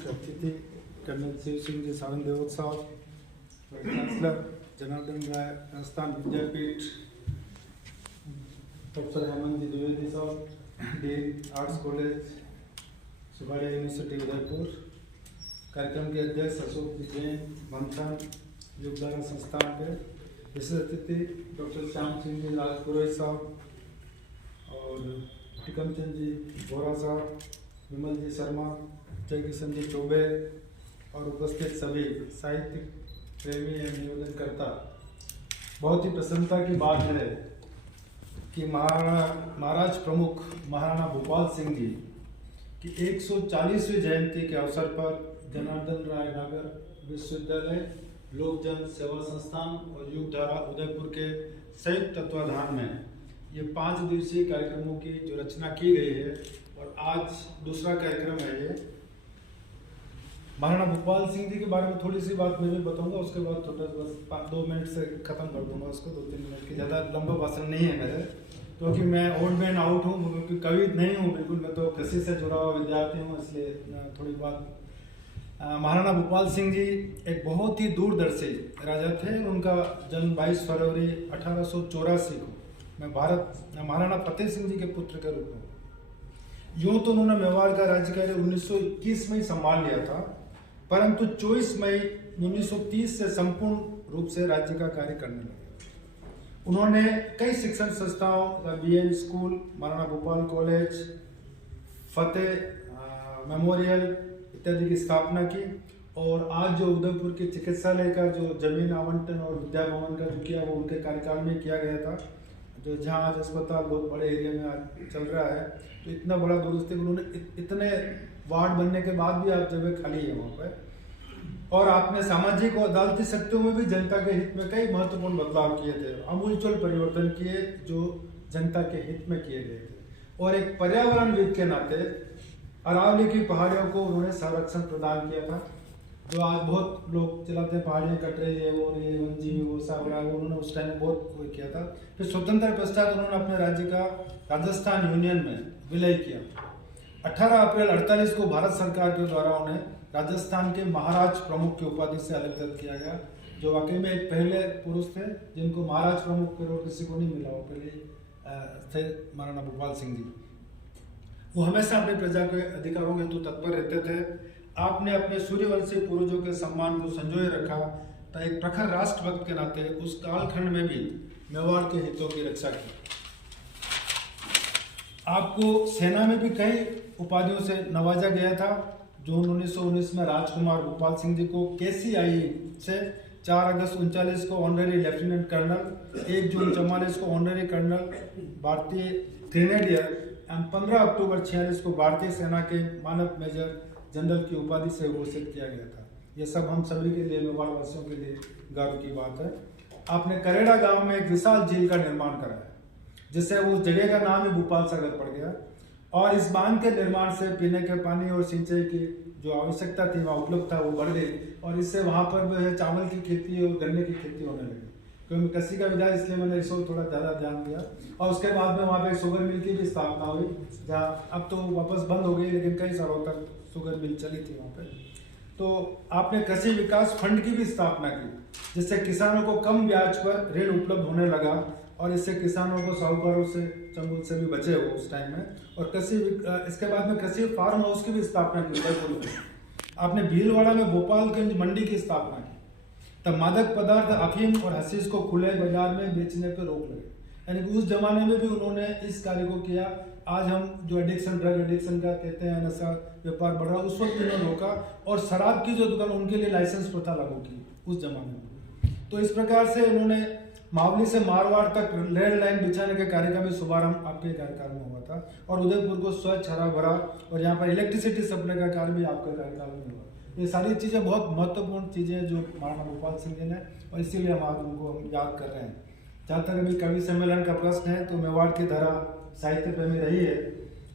मुख्य अतिथि कर्नल शिव सिंह जी सारंग देवोत साहब, चांसलर जनार्दन राय राजस्थान विद्यापीठ, प्रोफेसर हेमंत जी द्विवेदी साहब, dean arts college Sukhadia university Udaipur, कार्यक्रम के अध्यक्ष अशोक जी जैन मंथन योगदान संस्थान के विशेष अतिथि डॉक्टर श्याम सिंह जी राजपुरोहित साहब और टिकमचंद जी बोरा साहब, विमल जी शर्मा, जय किशन जी चौबे और उपस्थित सभी साहित्य प्रेमी एवं निवेदनकर्ता, बहुत ही प्रसन्नता की बात है कि महाराज प्रमुख महाराणा भूपाल सिंह जी की 140वीं जयंती के अवसर पर जनार्दन राय नागर विश्वविद्यालय, लोक जन सेवा संस्थान और युगधारा उदयपुर के संयुक्त तत्वाधान में ये 5 दिवसीय कार्यक्रमों की जो रचना की गई है और आज दूसरा कार्यक्रम है ये। महाराणा भूपाल सिंह जी के बारे में थोड़ी सी बात मैं भी बताऊंगा, उसके बाद थोड़ा बस 2 मिनट से खत्म कर दूंगा उसको, 2-3 मिनट की, ज़्यादा लंबा भाषण नहीं है मेरे, क्योंकि मैं ओल्ड मैन आउट हूँ, क्योंकि कवि नहीं हूँ बिल्कुल, मैं तो कृषि से जुड़ा हुआ विद्यार्थी हूँ, इसलिए थोड़ी बात। महाराणा भूपाल सिंह जी एक बहुत ही दूरदर्शी राजा थे। उनका जन्म 22 फरवरी 1884 को मैं महाराणा फतेह सिंह जी के पुत्र के रूप में, यूं तो उन्होंने मेवाड़ का राज्य कार्य 1921 में ही संभाल लिया था, परंतु 24 मई 1930 से संपूर्ण रूप से राज्य का कार्य करने लगे। उन्होंने कई शिक्षण संस्थाओं, BN school, Maharana Bhupal college, Fateh memorial इत्यादि की स्थापना की और आज जो उदयपुर के चिकित्सालय का जो जमीन आवंटन और विद्या भवन का जो किया वो उनके कार्यकाल में किया गया था, जो जहाँ आज अस्पताल बहुत बड़े एरिया में आज चल रहा है। तो इतना बड़ा दुरुस्ती उन्होंने इतने वार्ड बनने के बाद भी आज जगह खाली है वहाँ पर, और आपने सामाजिक और अदालती शक्तियों में भी जनता के हित में कई महत्वपूर्ण बदलाव किए थे, आमूलचूल परिवर्तन किए जो जनता के हित में किए गए थे। और एक पर्यावरणविद के नाते अरावली की पहाड़ियों को उन्होंने संरक्षण प्रदान किया था, जो आज बहुत लोग चलाते हैं, पहाड़ियाँ कट रही है वो ये वनजीवी वो सावड़ा, वो उन्होंने उस टाइम बहुत वो किया था। फिर स्वतंत्र पश्चात उन्होंने अपने राज्य का राजस्थान यूनियन में विलय किया। 18 अप्रैल 48 को भारत सरकार के द्वारा उन्हें राजस्थान के महाराज प्रमुख की उपाधि से अलग किया गया, जो वाकई में एक पहले पुरुष थे जिनको महाराज प्रमुख के रूप किसी को नहीं मिला, वो पहले थे महाराणा भूपाल सिंह जी। वो हमेशा अपनी प्रजा के अधिकारों के हेतु तत्पर रहते थे। आपने अपने सूर्यवंशी पूर्वजों के सम्मान को संजोए रखा, तो एक प्रखर राष्ट्रभक्त के नाते उस कालखंड में भी मेवाड़ के हितों की रक्षा की। आपको सेना में भी कई उपाधियों से नवाजा गया था। जून 1919 में राजकुमार भूपाल सिंह जी को KCIE से, 4 अगस्त 1939 को ऑनरेरी लेफ्टिनेंट कर्नल, 1 जून 1944 को ऑनरेरी कर्नल भारतीय ग्रेनेडियर, 15 अक्टूबर 1946 को भारतीय सेना के मानद मेजर जनरल की उपाधि से घोषित किया गया था। ये सब हम सभी के लिए, मेवाड़ वासियों के लिए गर्व की बात है। आपने करेड़ा गांव में एक विशाल झील का निर्माण कराया, जिससे उस जगह का नाम ही भूपाल सागर पड़ गया, और इस बांध के निर्माण से पीने के पानी और सिंचाई की जो आवश्यकता थी वहाँ उपलब्ध था वो बढ़ गई, और इससे वहाँ पर चावल की खेती और गन्ने की खेती होने लगी, क्योंकि कृषि का विधा, इसलिए मैंने इस ओर थोड़ा ज़्यादा ध्यान दिया। और उसके बाद में वहाँ पे शुगर मिल की भी स्थापना हुई, जहाँ अब तो वापस बंद हो गई, लेकिन कई सालों तक शुगर मिल चली थी वहाँ पे। तो आपने कृषि विकास फंड की भी स्थापना की, जिससे किसानों को कम ब्याज पर ऋण उपलब्ध होने लगा, और इससे किसानों को साहूकारों से चंगुल से भी बचे हो उस टाइम में। और इसके बाद में कृषि फार्म हाउस की भी स्थापना की उदयपुर में। आपने भीलवाड़ा में गोपालगंज मंडी की स्थापना की, तब मादक पदार्थ अफीम और हशीश को खुले बाजार में बेचने पर रोक लगे, यानी कि उस जमाने में भी उन्होंने इस कार्य को किया। आज हम जो एडिक्शन, ड्रग एडिक्शन का कहते हैं, नशा व्यापार बढ़ रहा, उस वक्त उन्होंने रोका, और शराब की जो दुकान उनके लिए लाइसेंस प्रथा लागू की उस जमाने में। तो इस प्रकार से उन्होंने मावली से मारवाड़ तक रेल लाइन बिछाने के कार्य का भी शुभारंभ आपके कार्यकाल में हुआ था, और उदयपुर को स्वच्छ हरा भरा, और यहाँ पर इलेक्ट्रिसिटी सप्लाई का कार्य भी आपके कार्यकाल में हुआ। ये सारी चीज़ें बहुत महत्वपूर्ण चीज़ें जो महाराणा भूपाल सिंह जी ने, और इसीलिए हम आज उनको याद कर रहे हैं। जहाँ तक अभी कवि सम्मेलन का प्रश्न है, तो मेवाड़ की धरा साहित्य प्रेमी रही है।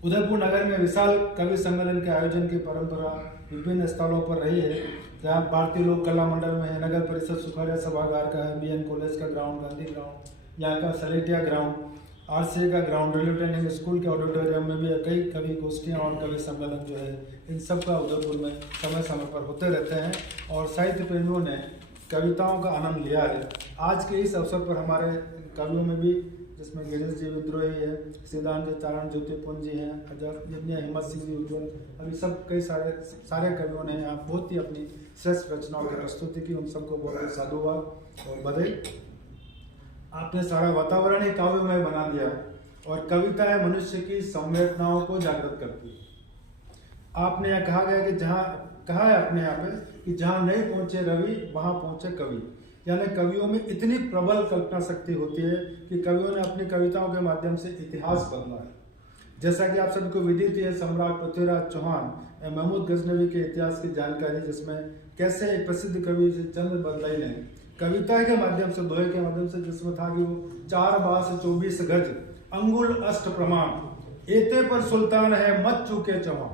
उदयपुर नगर में विशाल कवि सम्मेलन के आयोजन की परंपरा विभिन्न स्थलों पर रही है, जहाँ भारतीय लोक कला मंडल में है, नगर परिषद सुखाड़िया सभागार का है, BN कॉलेज का ग्राउंड, गांधी ग्राउंड, यहाँ का सलेटिया ग्राउंड, RCA का ग्राउंड रिले ट्रेनिंग स्कूल के ऑडिटोरियम में भी कई कवि गोष्ठियाँ और कवि सम्मेलन जो है इन सब का उदयपुर में समय समय पर होते रहते हैं और साहित्य प्रेमियों ने कविताओं का आनंद लिया है। आज के इस अवसर पर हमारे कवियों में भी, जिसमें गिरीश जी विद्रोही है, सिद्धांत जी, चारण ज्योतिपुंज जी हैं, अजय हिम्मत सिंह जी उज्ज्वल, अभी सब कई सारे कवियों ने यहाँ बहुत ही अपनी श्रेष्ठ रचनाओं की प्रस्तुति की। उन सबको बहुत बहुत साधुवाद और बधाई। आपने सारा वातावरण ही काव्यमय बना दिया और कविता है मनुष्य की संवेदनाओं को जागृत करती है। आपने यह कहा गया कि कहा है अपने यहाँ पे कि जहाँ नहीं पहुंचे रवि वहां पहुंचे कवि, यानी कवियों में इतनी प्रबल कल्पना शक्ति होती है कि कवियों ने अपनी कविताओं के माध्यम से इतिहास बदला है। जैसा कि आप सभी को विदित है, सम्राट पृथ्वीराज चौहान महमूद गजनवी के इतिहास की जानकारी, जिसमें कैसे एक प्रसिद्ध कवि चंद्र बदलाई ने कविता के माध्यम से, दोहे के माध्यम से, जिसमें था कि वो 4 बास 24 गज अंगुल अष्ट प्रमाण, एते पर सुल्तान है मत चूके चौहान।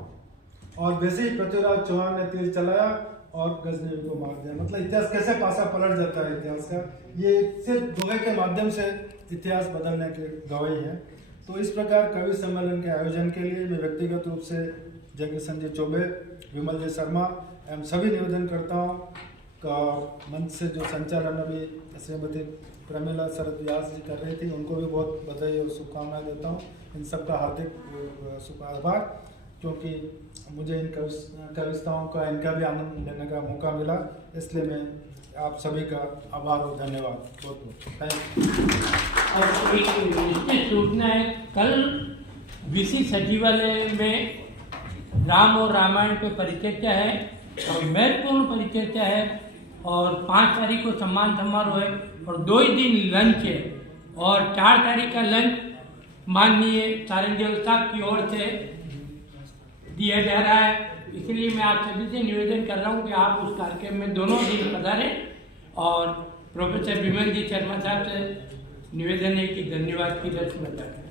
और वैसे ही पृथ्वीराज चौहान ने तीर चलाया और गजनवी को मार दिया। मतलब इतिहास कैसे पासा पलट जाता है इतिहास का, ये सिर्फ दोहे के माध्यम से इतिहास बदलने की गवाही है। तो इस प्रकार कवि सम्मेलन के आयोजन के लिए मैं व्यक्तिगत रूप से जगदीशन जी चौबे, विमल जी शर्मा एवं सभी निवेदन करता हूँ का मंच से जो संचालन अभी श्रीमती प्रमिला शरद व्यास जी कर रही थी, उनको भी बहुत बधाई और शुभकामनाएं देता हूँ। इन सबका हार्दिक आभार, क्योंकि मुझे इन कविताओं का, इनका भी आनंद लेने का मौका मिला, इसलिए मैं आप सभी का आभार और धन्यवाद बहुत बहुत थैंक यू। और एक विशेष सूचना है, कल VC सचिवालय में राम और रामायण पे परिचर्चा है और महत्वपूर्ण परिचर्चा है और 5 तारीख को सम्मान समारोह है और 2 ही दिन लंच है और 4 तारीख का लंच माननीय सारंगी साहब की ओर से दिया जा रहा है। इसलिए मैं आप सभी से निवेदन कर रहा हूँ कि आप उस कार्यक्रम में दोनों दिन पधारें। और प्रोफेसर विमल जी शर्मा साहब से निवेदन है कि धन्यवाद की रस्म अदा करें।